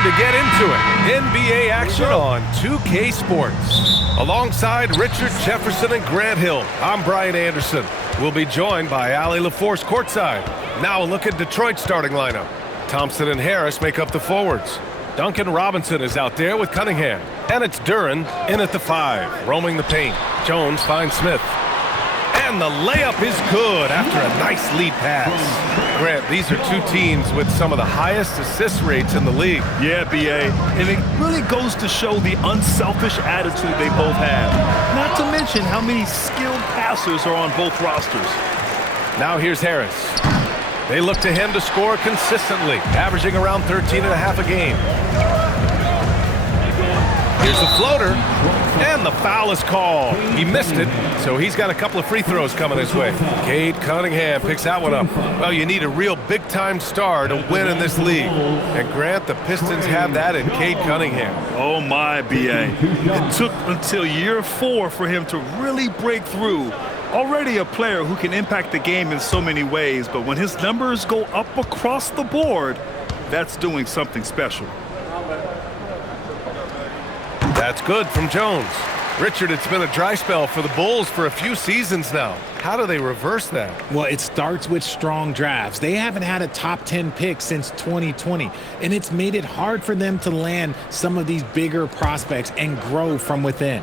Time to get into it. NBA action on 2K Sports. Alongside Richard Jefferson and Grant Hill, I'm Brian Anderson. We'll be joined by Allie LaForce courtside. Now a look at Detroit's starting lineup. Thompson and Harris make up the forwards. Duncan Robinson is out there with Cunningham. And it's Duren in at the 5, roaming the paint. Jones finds Smith. And the layup is good after a nice lead pass. Grant, these are two teams with some of the highest assist rates in the league. Yeah, B.A. And it really goes to show the unselfish attitude they both have. Not to mention how many skilled passers are on both rosters. Now here's Harris. They look to him to score consistently, averaging around 13.5 a game. Here's the floater, and the foul is called. He missed it, so he's got a couple of free throws coming his way. Cade Cunningham picks that one up. Well, you need a real big-time star to win in this league. And Grant, the Pistons have that in Cade Cunningham. Oh, my, B.A. It took until year 4 for him to really break through. Already a player who can impact the game in so many ways, but when his numbers go up across the board, that's doing something special. That's good from Jones. Richard, it's been a dry spell for the Bulls for a few seasons now. How do they reverse that? Well, it starts with strong drafts. They haven't had a top 10 pick since 2020, and it's made it hard for them to land some of these bigger prospects and grow from within.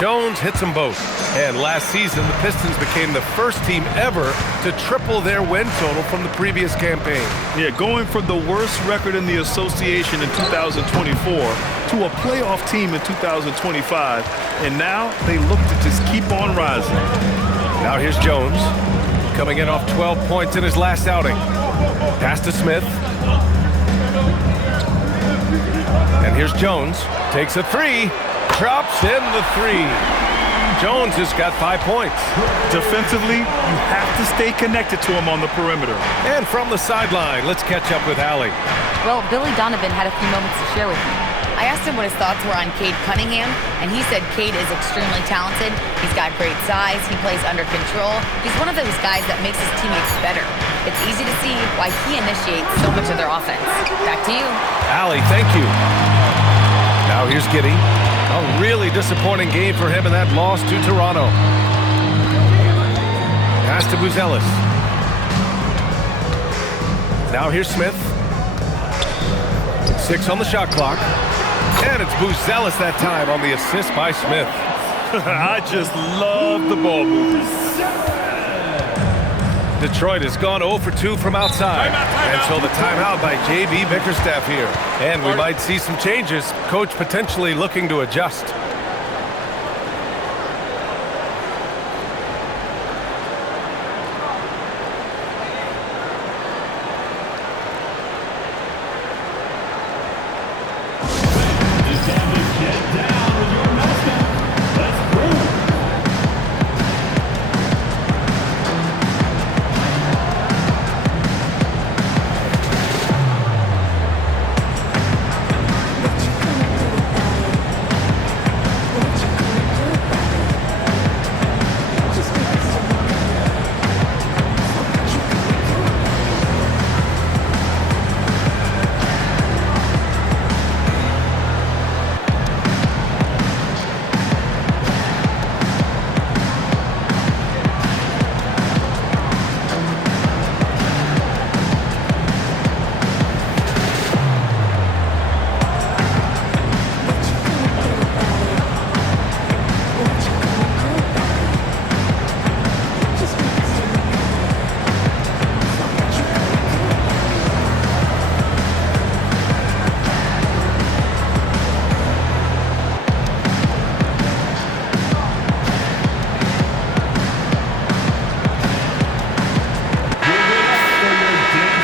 Jones hits them both. And last season, the Pistons became the first team ever to triple their win total from the previous campaign. Yeah, going from the worst record in the association in 2024 to a playoff team in 2025. And now they look to just keep on rising. Now here's Jones, coming in off 12 points in his last outing. Pass to Smith. And here's Jones, takes a 3. Drops in the 3. Jones has got 5 points. Defensively, you have to stay connected to him on the perimeter. And from the sideline, let's catch up with Allie. Well, Billy Donovan had a few moments to share with me. I asked him what his thoughts were on Cade Cunningham, and he said Cade is extremely talented. He's got great size. He plays under control. He's one of those guys that makes his teammates better. It's easy to see why he initiates so much of their offense. Back to you. Allie, thank you. Now here's Giddey. A really disappointing game for him in that loss to Toronto. Pass to Buzelis. Now here's Smith. 6 on the shot clock. And it's Buzelis that time on the assist by Smith. I just love the ball movement. Detroit has gone 0 for 2 from outside. And so the timeout by J.B. Bickerstaff here. And we might see some changes. Coach potentially looking to adjust.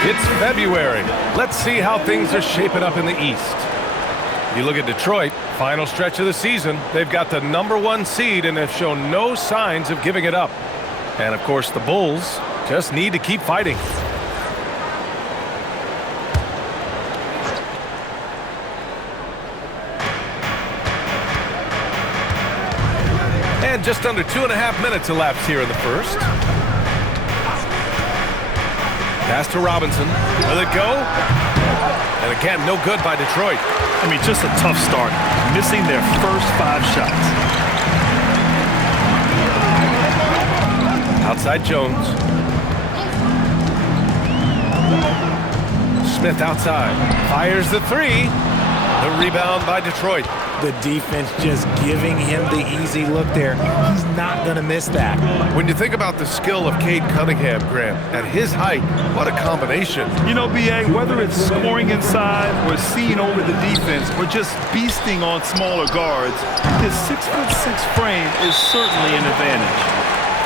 It's February. Let's see how things are shaping up in the East. You look at Detroit, final stretch of the season. They've got the #1 seed and have shown no signs of giving it up. And, of course, the Bulls just need to keep fighting. And just under 2.5 minutes elapsed here in the first. Pass to Robinson. Will it go? And again, no good by Detroit. I mean, just a tough start. Missing their first 5 shots. Outside Jones. Smith outside. Fires the 3. The rebound by Detroit. The defense just giving him the easy look there. He's not going to miss that. When you think about the skill of Cade Cunningham, Grant, at his height, what a combination. You know, B.A., whether it's scoring inside or seeing over the defense or just beasting on smaller guards, his 6'6" frame is certainly an advantage.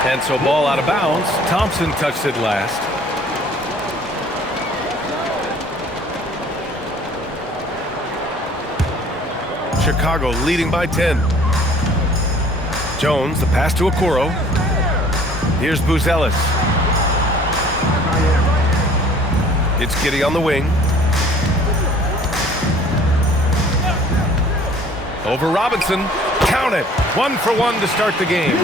And so ball out of bounds. Thompson touched it last. Chicago leading by 10. Jones, the pass to Okoro. Here's Buzelis. It's Giddey on the wing. Over Robinson. Count it. 1 for 1 to start the game.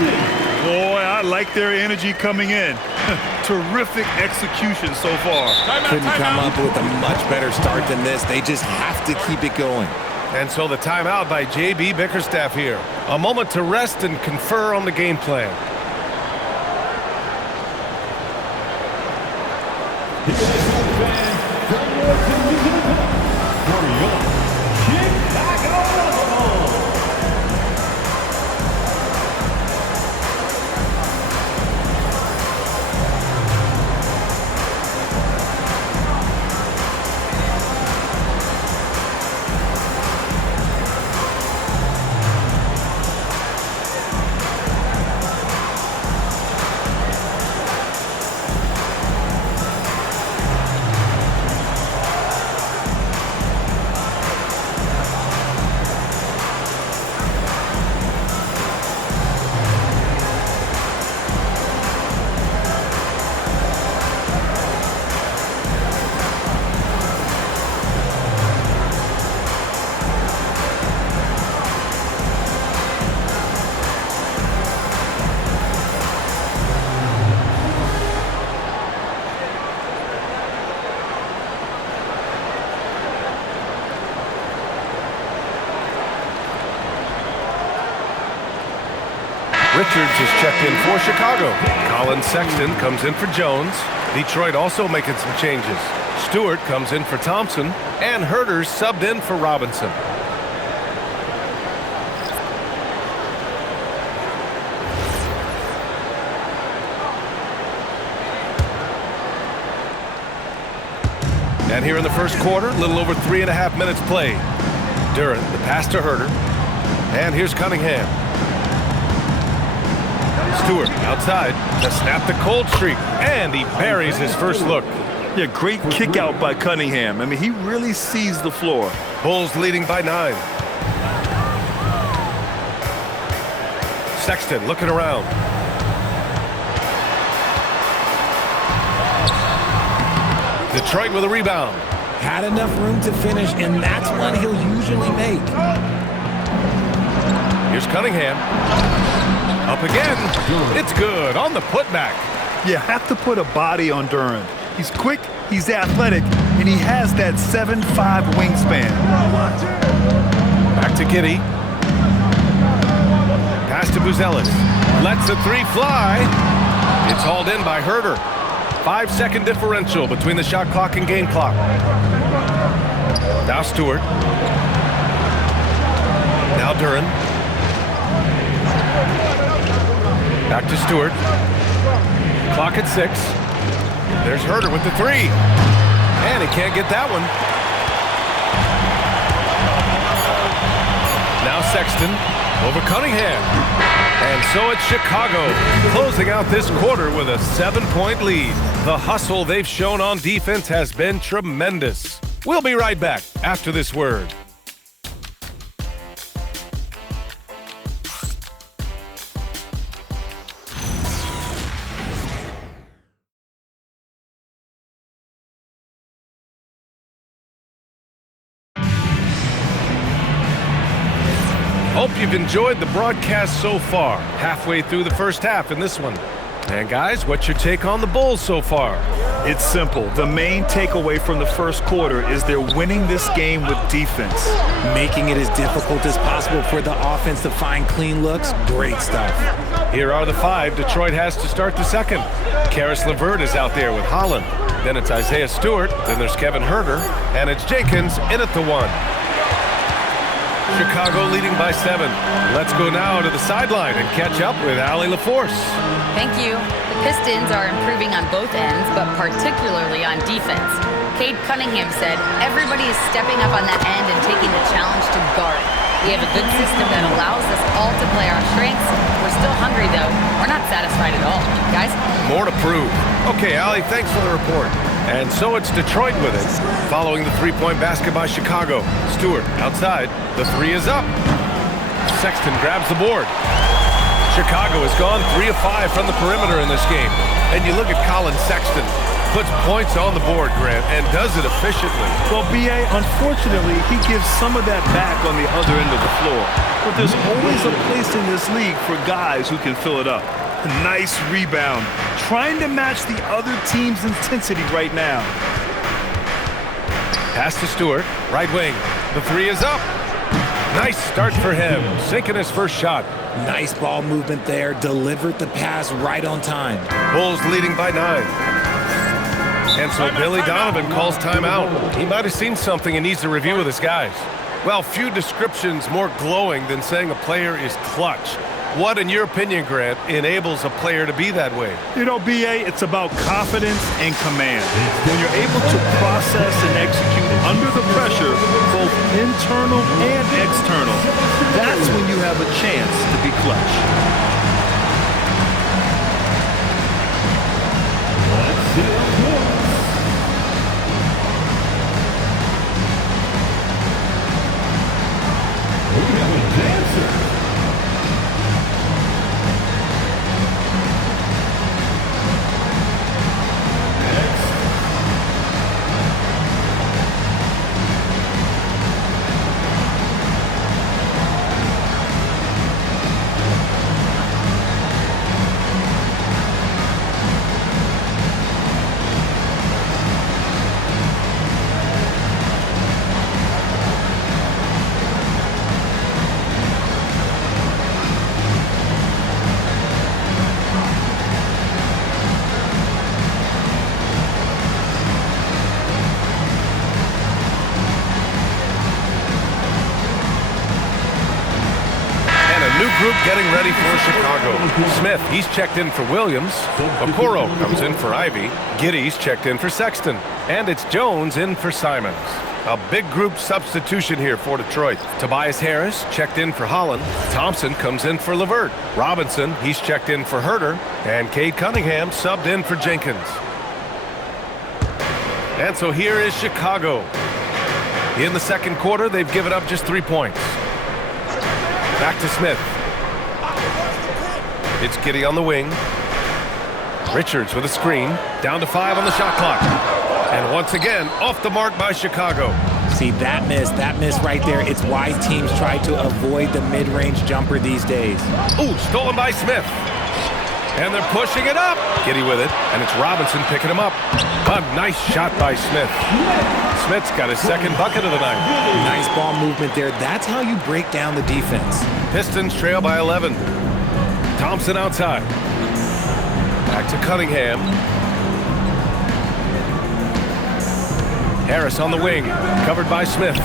Boy, I like their energy coming in. Terrific execution so far. Couldn't come up with a much better start than this. They just have to keep it going. And so the timeout by J.B. Bickerstaff here. A moment to rest and confer on the game plan. Richards is checked in for Chicago. Colin Sexton comes in for Jones. Detroit also making some changes. Stewart comes in for Thompson. And Herter's subbed in for Robinson. And here in the first quarter, a little over 3.5 minutes played. Durant, the pass to Herter. And here's Cunningham. Stewart outside to snap the cold streak, and he buries his first look. Yeah, great kick out by Cunningham. I mean, he really sees the floor. Bulls leading by 9. Sexton looking around. Detroit with a rebound. Had enough room to finish, and that's what he'll usually make. Here's Cunningham. Up again. It's good on the putback. You have to put a body on Durant. He's quick, he's athletic, and he has that 7'5" wingspan. Back to Giddey. Pass to Buzelis. Lets the 3 fly. It's hauled in by Herter. 5-second differential between the shot clock and game clock. Now Stewart. Now Duran. Back to Stewart. Clock at 6. There's Herter with the 3. And he can't get that one. Now Sexton over Cunningham. And so it's Chicago closing out this quarter with a 7-point lead. The hustle they've shown on defense has been tremendous. We'll be right back after this word. Hope you've enjoyed the broadcast so far. Halfway through the first half in this one. And guys, what's your take on the Bulls so far? It's simple. The main takeaway from the first quarter is they're winning this game with defense. Making it as difficult as possible for the offense to find clean looks. Great stuff. Here are the 5 Detroit has to start the second. Karis LeVert is out there with Holland. Then it's Isaiah Stewart. Then there's Kevin Huerter. And it's Jenkins in at the 1. Chicago leading by 7. Let's go now to the sideline and catch up with Allie LaForce. Thank you. The Pistons are improving on both ends, but particularly on defense. Cade Cunningham said, everybody is stepping up on that end and taking the challenge to guard. We have a good system that allows us all to play our strengths. We're still hungry, though. We're not satisfied at all. Guys? More to prove. Okay, Allie, thanks for the report. And so it's Detroit with it. Following the three-point basket by Chicago. Stewart outside. The 3 is up. Sexton grabs the board. Chicago has gone 3 of 5 from the perimeter in this game. And you look at Colin Sexton. Puts points on the board, Grant, and does it efficiently. Well, B.A., unfortunately, he gives some of that back on the other end of the floor. But there's always a place in this league for guys who can fill it up. Nice rebound. Trying to match the other team's intensity right now. Pass to Stewart, right wing. The 3 is up. Nice start for him, sinking his first shot. Nice ball movement there. Delivered the pass right on time. Bulls leading by 9. And so Billy Donovan calls timeout. He might have seen something and needs a review with his guys. Well, few descriptions more glowing than saying a player is clutch. What, in your opinion, Grant, enables a player to be that way? You know, B.A., it's about confidence and command. When you're able to process and execute under the pressure, both internal and external, that's when you have a chance to be clutch. Group getting ready for Chicago. Smith, he's checked in for Williams. Okoro comes in for Ivy. Giddey's checked in for Sexton. And it's Jones in for Simons. A big group substitution here for Detroit. Tobias Harris checked in for Holland. Thompson comes in for LeVert. Robinson, he's checked in for Huerter. And Cade Cunningham subbed in for Jenkins. And so here is Chicago. In the second quarter, they've given up just 3 points. Back to Smith. It's Giddey on the wing. Richards with a screen. Down to 5 on the shot clock. And once again, off the mark by Chicago. See, that miss right there. It's why teams try to avoid the mid-range jumper these days. Ooh, stolen by Smith. And they're pushing it up. Giddey with it. And it's Robinson picking him up. A nice shot by Smith. Smith's got his second bucket of the night. Nice ball movement there. That's how you break down the defense. Pistons trail by 11. Thompson outside. Back to Cunningham. Harris on the wing. Covered by Smith.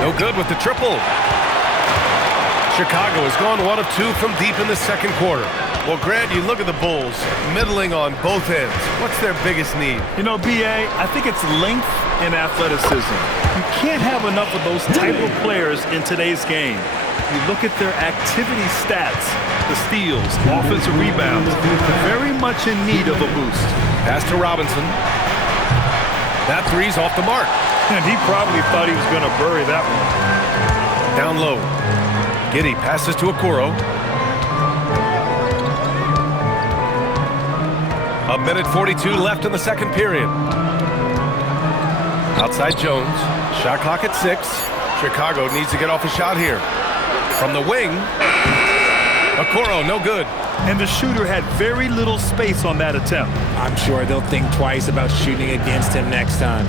No good with the triple. Chicago has gone 1 of 2 from deep in the second quarter. Well, Grant, you look at the Bulls, middling on both ends. What's their biggest need? You know, B.A., I think it's length and athleticism. You can't have enough of those type of players in today's game. You look at their activity stats, the steals, offensive rebounds, very much in need of a boost. Pass to Robinson. That 3's off the mark. And he probably thought he was going to bury that one. Down low. Giddey passes to Okoro. A minute 42 left in the second period. Outside Jones. Shot clock at 6. Chicago needs to get off a shot here. From the wing. Okoro, no good. and the shooter had very little space on that attempt. I'm sure they'll think twice about shooting against him next time.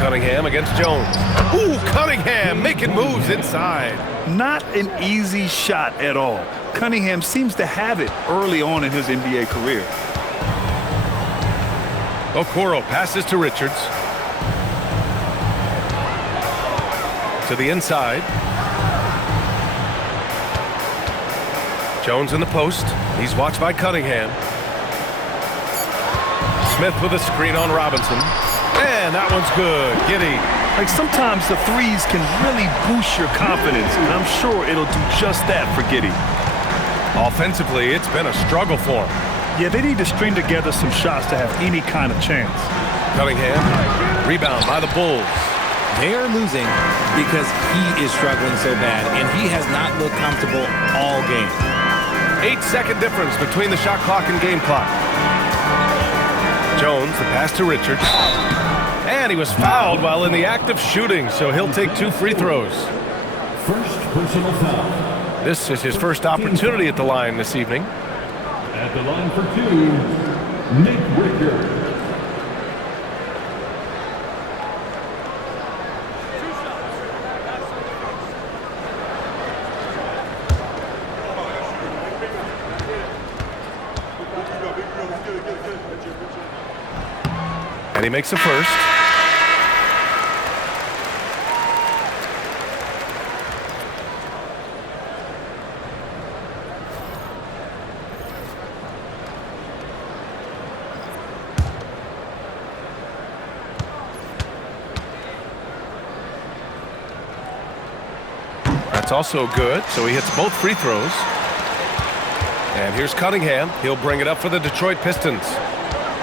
Cunningham against Jones. Ooh, Cunningham making moves inside. Not an easy shot at all. Cunningham seems to have it early on in his NBA career. Okoro passes to Richards. To the inside. Jones in the post. He's watched by Cunningham. Smith with a screen on Robinson. And that one's good. Giddey. Like sometimes the threes can really boost your confidence, and I'm sure it'll do just that for Giddey. Offensively, it's been a struggle for him. Yeah, they need to string together some shots to have any kind of chance. Cunningham, rebound by the Bulls. They are losing because he is struggling so bad, and he has not looked comfortable all game. 8-second difference between the shot clock and game clock. Jones, the pass to Richards. And he was fouled while in the act of shooting, so he'll take 2 free throws. First personal foul. This is his first opportunity at the line this evening. At the line for 2, Nick Ricker. And he makes a first. That's also good, so he hits both free throws. And here's Cunningham. He'll bring it up for the Detroit Pistons.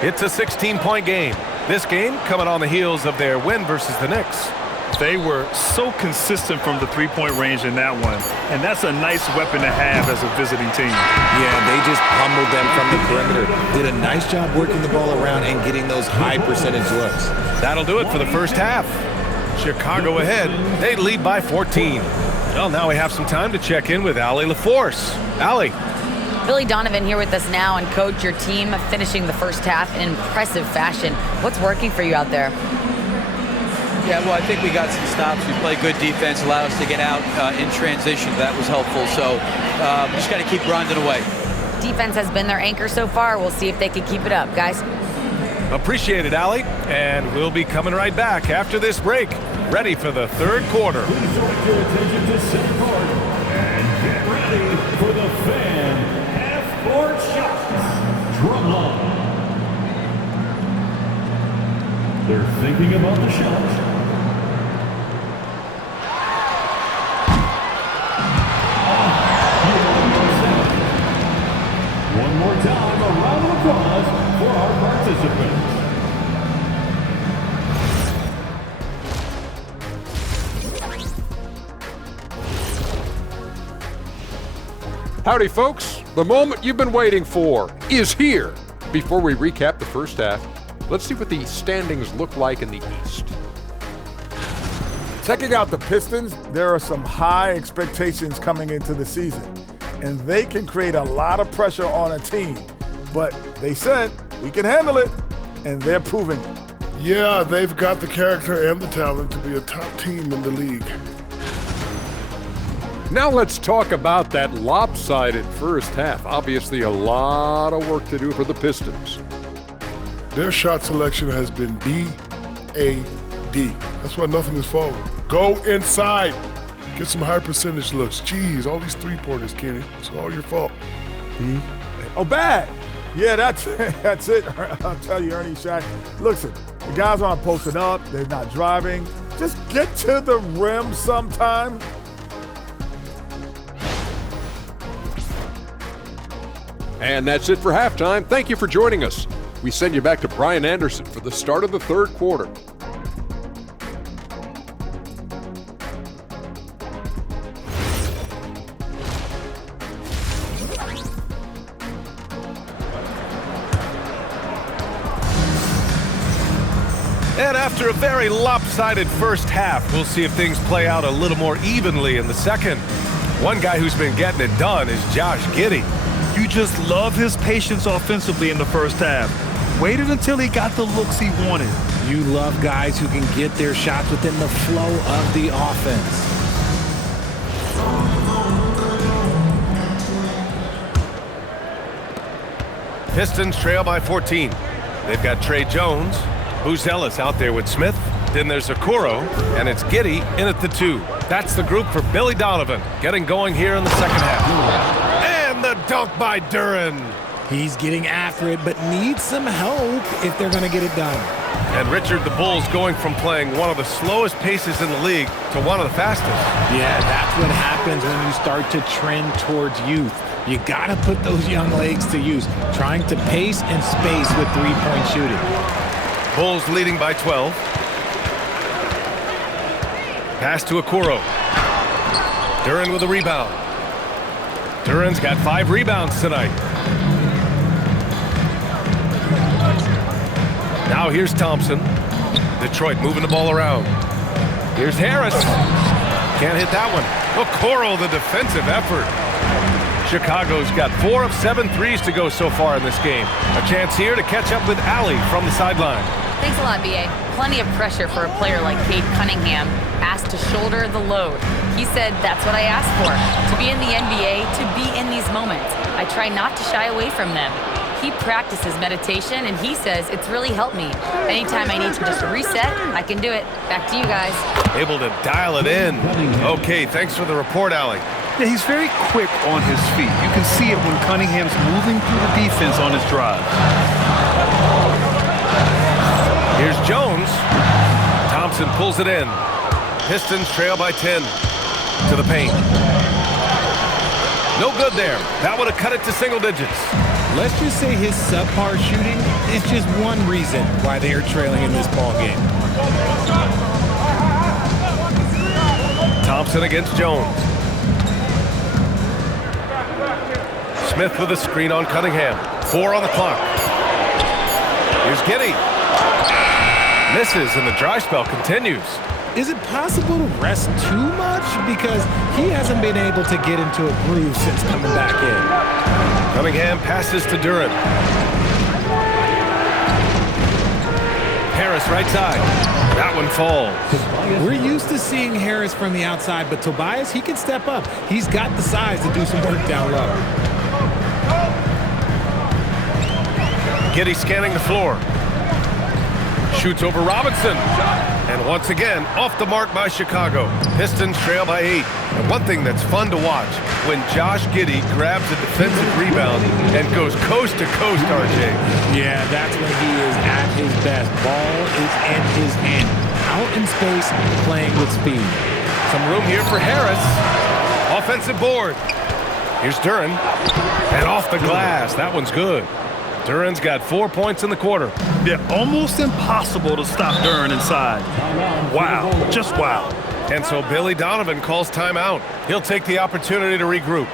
It's a 16-point game. This game coming on the heels of their win versus the Knicks. They were so consistent from the three-point range in that one, and that's a nice weapon to have as a visiting team. Yeah, they just pummeled them from the perimeter. Did a nice job working the ball around and getting those high percentage looks. That'll do it for the first half. Chicago ahead. They lead by 14. Well, now we have some time to check in with Allie LaForce. Allie. Billy Donovan here with us now, and coach, your team finishing the first half in impressive fashion. What's working for you out there? Yeah, well, I think we got some stops. We played good defense, allowed us to get out in transition. That was helpful. So we just got to keep grinding away. Defense has been their anchor so far. We'll see if they can keep it up, guys. Appreciate it, Allie. And we'll be coming right back after this break. Ready for the third quarter. Please direct your attention to center court and get ready for the fan half-court shots. Drumline. They're thinking about the shot. One more time, a round of applause for our participants. Howdy, folks. The moment you've been waiting for is here. Before we recap the first half, let's see what the standings look like in the East. Checking out the Pistons, there are some high expectations coming into the season, and they can create a lot of pressure on a team. But they said, we can handle it, and they're proving it. Yeah, they've got the character and the talent to be a top team in the league. Now let's talk about that lopsided first half. Obviously, a lot of work to do for the Pistons. Their shot selection has been B-A-D. That's why nothing is falling. Go inside. Get some high percentage looks. Jeez, all these three-pointers, Kenny. It's all your fault. Oh, bad. Yeah, that's it. I'll tell you, Ernie Shaq. Listen, the guys aren't posting up. They're not driving. Just get to the rim sometime. And that's it for halftime. Thank you for joining us. We send you back to Brian Anderson for the start of the third quarter. And after a very lopsided first half, we'll see if things play out a little more evenly in the second. One guy who's been getting it done is Josh Giddey. You just love his patience offensively in the first half. Waited until he got the looks he wanted. You love guys who can get their shots within the flow of the offense. Pistons trail by 14. They've got Trey Jones, Buzelis out there with Smith. Then there's Okoro, and it's Giddey in at the 2. That's the group for Billy Donovan, getting going here in the second half. And the dunk by Duren. He's getting after it, but needs some help if they're going to get it done. And Richard, the Bulls going from playing one of the slowest paces in the league to one of the fastest. Yeah, that's what happens when you start to trend towards youth. You got to put those young legs to use, trying to pace and space with three-point shooting. Bulls leading by 12. Pass to Okoro. Duren with a rebound. Duren's got 5 rebounds tonight. Now here's Thompson. Detroit moving the ball around. Here's Harris. Can't hit that one. Okoro, the defensive effort. Chicago's got 4 of 7 threes to go so far in this game. A chance here to catch up with Allie from the sideline. Thanks a lot, B.A. Plenty of pressure for a player like Cade Cunningham, asked to shoulder the load. He said, that's what I asked for, to be in the NBA, to be in these moments. I try not to shy away from them. He practices meditation, and he says it's really helped me. Anytime I need to just reset, I can do it. Back to you guys. Able to dial it in. Okay, thanks for the report, Allie. Yeah, he's very quick on his feet. You can see it when Cunningham's moving through the defense on his drive. Here's Jones. Thompson pulls it in. Pistons trail by 10 to the paint. No good there. That would have cut it to single digits. Let's just say his subpar shooting is just one reason why they are trailing in this ball game. Thompson against Jones. Smith with a screen on Cunningham. 4 on the clock. Here's Giddey. Misses, and the dry spell continues. Is it possible to rest too much? Because he hasn't been able to get into a groove since coming back in. Cunningham passes to Duren. Harris right side. That one falls. We're used to seeing Harris from the outside, but Tobias, he can step up. He's got the size to do some work down low. Giddey scanning the floor. Shoots over Robinson. And once again, off the mark by Chicago. Pistons trail by 8. And one thing that's fun to watch, when Josh Giddey grabs a defensive rebound and goes coast to coast, RJ. Yeah, that's when he is at his best. Ball is in his hand. Out in space, playing with speed. Some room here for Harris. Offensive board. Here's Duren. And off the glass. That one's good. Duren's got 4 points in the quarter. Yeah, almost impossible to stop Duren inside. Wow, just wow. And so Billy Donovan calls timeout. He'll take the opportunity to regroup.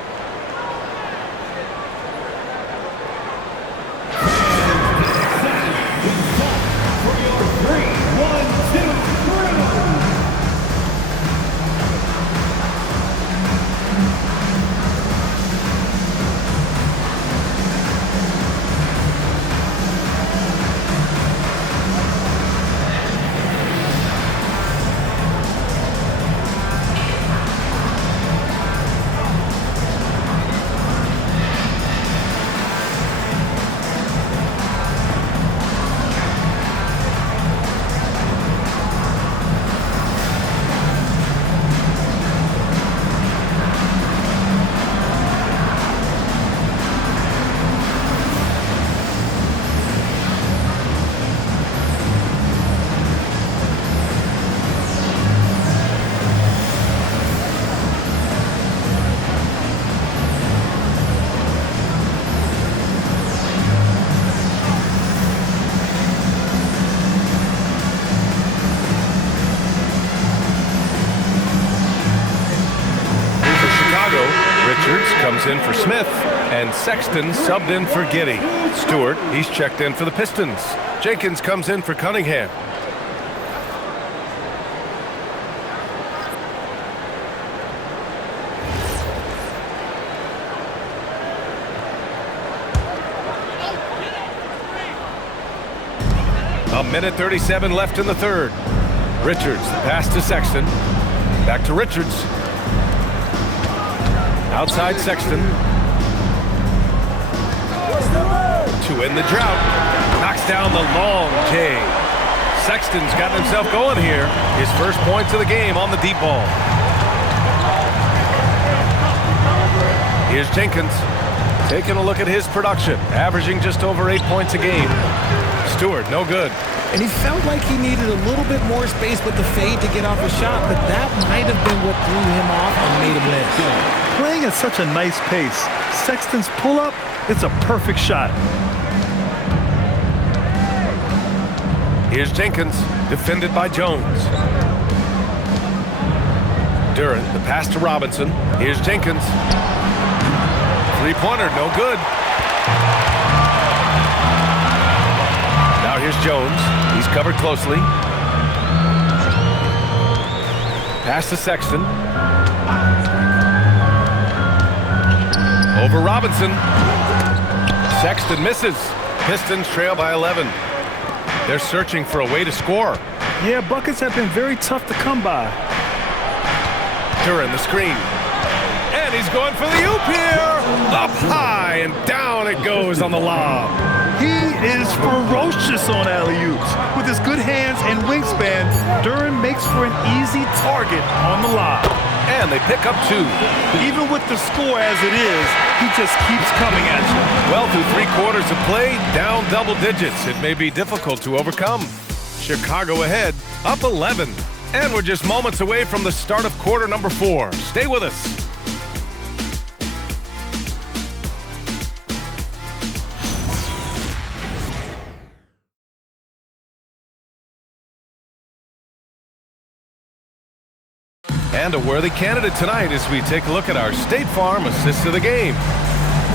Comes in for Smith, and Sexton subbed in for Giddey. Stewart, he's checked in for the Pistons. Jenkins comes in for Cunningham. A minute 37 left in the third. Richards, the pass to Sexton. Back to Richards. Outside Sexton. To end the drought. Knocks down the long J. Sexton's got himself going here. His first points of the game on the deep ball. Here's Jenkins. Taking a look at his production. Averaging just over 8 points a game. Stewart, no good. And he felt like he needed a little bit more space with the fade to get off a shot, but that might have been what threw him off and made him miss. Playing at such a nice pace, Sexton's pull-up, it's a perfect shot. Here's Jenkins, defended by Jones. Duran, the pass to Robinson. Here's Jenkins. Three-pointer, no good. Now here's Jones. He's covered closely. Pass to Sexton. Over Robinson. Sexton misses. Pistons trail by 11. They're searching for a way to score. Yeah, buckets have been very tough to come by. Duran, the screen. And he's going for the oop here. Up high and down it goes on the lob. He is ferocious on alley-oops. With his good hands and wingspan, Duran makes for an easy target on the lob. And they pick up 2. Even with the score as it is, he just keeps coming at you. Well, through 3 quarters of play, down double digits. It may be difficult to overcome. Chicago ahead, up 11. And we're just moments away from the start of quarter number 4. Stay with us. And a worthy candidate tonight as we take a look at our State Farm assist of the game.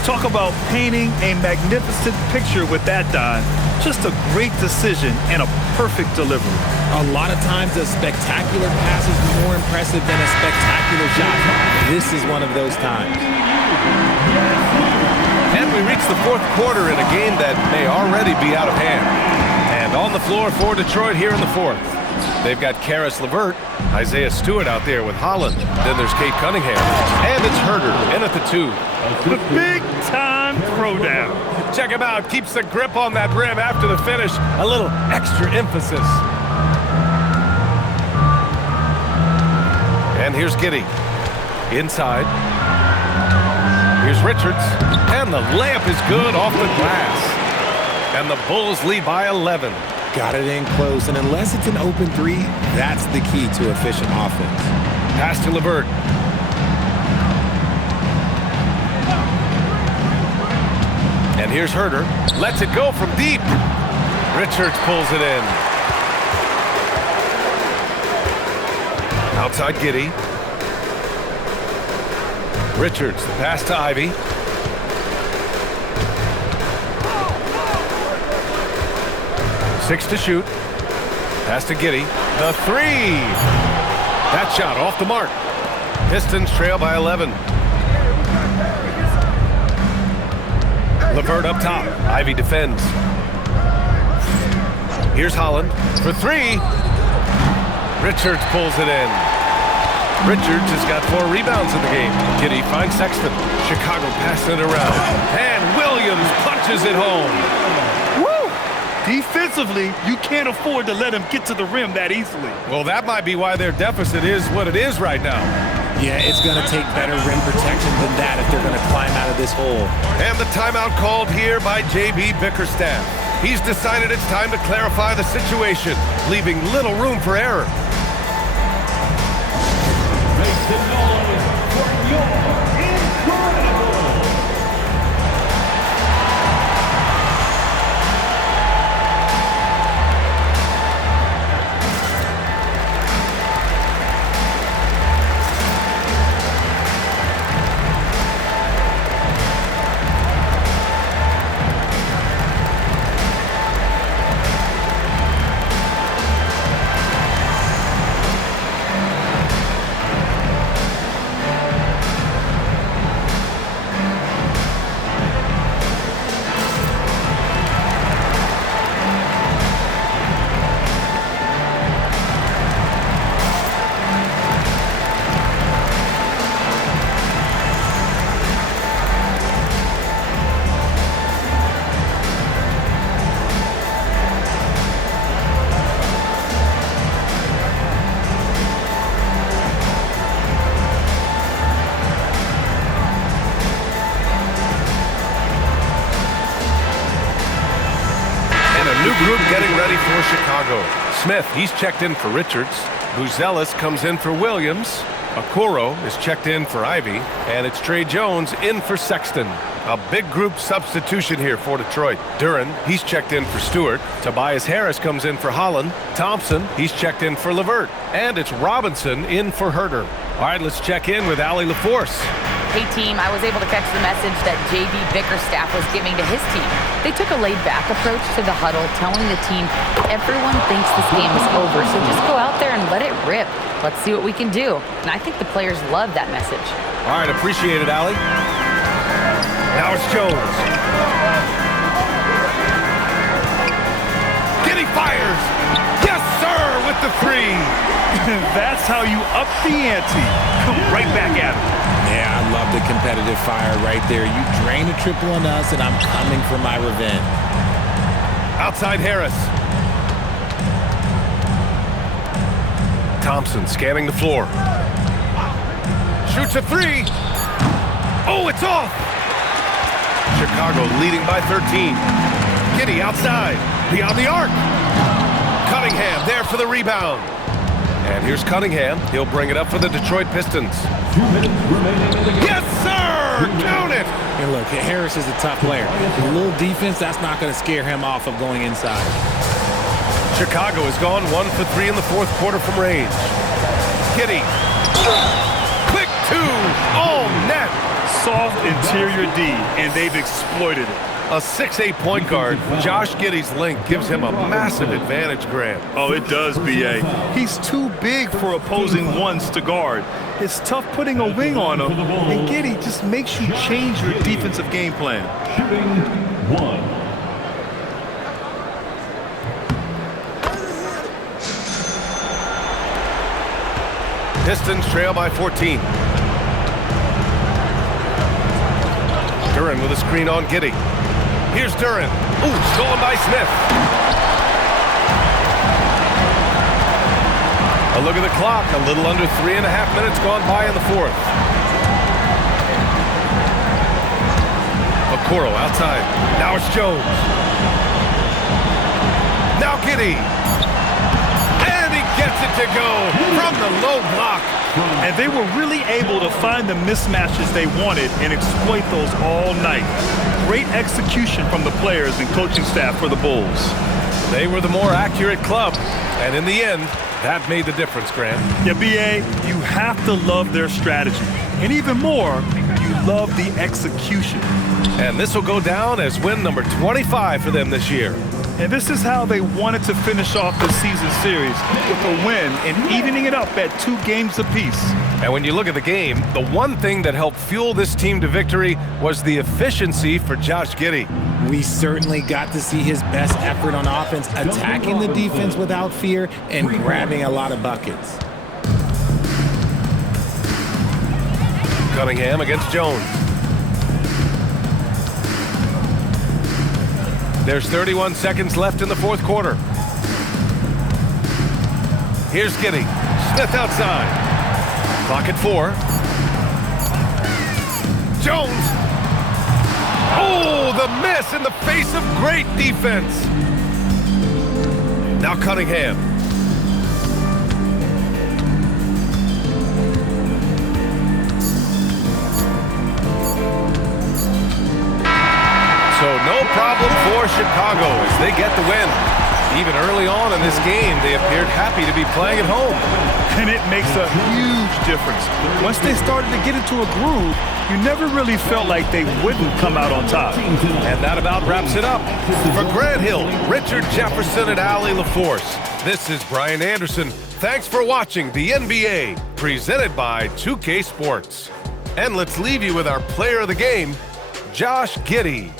Talk about painting a magnificent picture with that, Don. Just a great decision and a perfect delivery. A lot of times a spectacular pass is more impressive than a spectacular shot. This is one of those times. And we reach the 4th quarter in a game that may already be out of hand. And on the floor for Detroit here in the 4th. They've got Karis LeVert, Isaiah Stewart out there with Holland. Then there's Cade Cunningham. And it's Herder in at the 2. The big-time throwdown. Check him out. Keeps the grip on that rim after the finish. A little extra emphasis. And here's Giddey. Inside. Here's Richards. And the layup is good off the glass. And the Bulls lead by 11. Got it in close, and unless it's an open 3, that's the key to efficient offense. Pass to LeVert. And here's Herder. Lets it go from deep. Richards pulls it in. Outside Giddey. Richards, the pass to Ivy. Six to shoot. Pass to Giddey. The 3. That shot off the mark. Pistons trail by 11. LeVert up top. Ivy defends. Here's Holland for 3. Richards pulls it in. Richards has got 4 rebounds in the game. Giddey finds Sexton. Chicago passing it around. And Williams punches it home. Defensively, you can't afford to let him get to the rim that easily. Well, that might be why their deficit is what it is right now. Yeah, it's going to take better rim protection than that if they're going to climb out of this hole. And the timeout called here by J.B. Bickerstaff. He's decided it's time to clarify the situation, leaving little room for error. Make some noise for your incredible. New group getting ready for Chicago. Smith, he's checked in for Richards. Buzelis comes in for Williams. Okoro is checked in for Ivy. And it's Trey Jones in for Sexton. A big group substitution here for Detroit. Duran, he's checked in for Stewart. Tobias Harris comes in for Holland. Thompson, he's checked in for LeVert. And it's Robinson in for Herter. All right, let's check in with Allie LaForce. Hey team, I was able to catch the message that J.D. Bickerstaff was giving to his team. They took a laid-back approach to the huddle, telling the team everyone thinks this game is over, so just go out there and let it rip. Let's see what we can do. And I think the players love that message. All right, appreciate it, Allie. Now it's Jones. Giddy fires. Yes, sir, with the three. That's how you up the ante. Come right back at it. Yeah, I love the competitive fire right there. You drain a triple on us, and I'm coming for my revenge. Outside Harris. Thompson scanning the floor. Shoots a three. Oh, it's off. Chicago leading by 13. Giddy outside. Beyond the arc. Cunningham there for the rebound. And here's Cunningham. He'll bring it up for the Detroit Pistons. 2 minutes remaining in the game. Yes, sir! Count it! And look, Harris is a tough player. A little defense, that's not going to scare him off of going inside. Chicago has gone 1 for 3 in the fourth quarter from range. Giddy. Quick two. All net. Soft interior D, and they've exploited it. A 6'8" point guard, Josh Giddey's length gives him a massive advantage, Grant. Oh, it does, B.A. He's too big for opposing ones to guard. It's tough putting a wing on him, and Giddey just makes you change your defensive game plan. Shooting 1. Pistons trail by 14. Duran with a screen on Giddy. Here's Duran. Ooh, stolen by Smith. A look at the clock. A little under 3.5 minutes gone by in the fourth. Okoro outside. Now it's Jones. Now Giddy. And he gets it to go from the low block. And they were really able to find the mismatches they wanted and exploit those all night. Great execution from the players and coaching staff for the Bulls. They were the more accurate club, and in the end, that made the difference, Grant. Yeah, B.A., you have to love their strategy. And even more, you love the execution. And this will go down as win number 25 for them this year. And this is how they wanted to finish off the season series, with a win and evening it up at 2 games apiece. And when you look at the game, the one thing that helped fuel this team to victory was the efficiency for Josh Giddey. We certainly got to see his best effort on offense, attacking the defense without fear and grabbing a lot of buckets. Cunningham against Jones. There's 31 seconds left in the fourth quarter. Here's Giddey. Smith outside. Clock at 4. Jones. Oh, the miss in the face of great defense. Now Cunningham. So no problem for Chicago as they get the win. Even early on in this game, they appeared happy to be playing at home. And it makes a huge difference. Once they started to get into a groove, you never really felt like they wouldn't come out on top. And that about wraps it up. For Grant Hill, Richard Jefferson, and Allie LaForce, this is Brian Anderson. Thanks for watching the NBA, presented by 2K Sports. And let's leave you with our player of the game, Josh Giddey.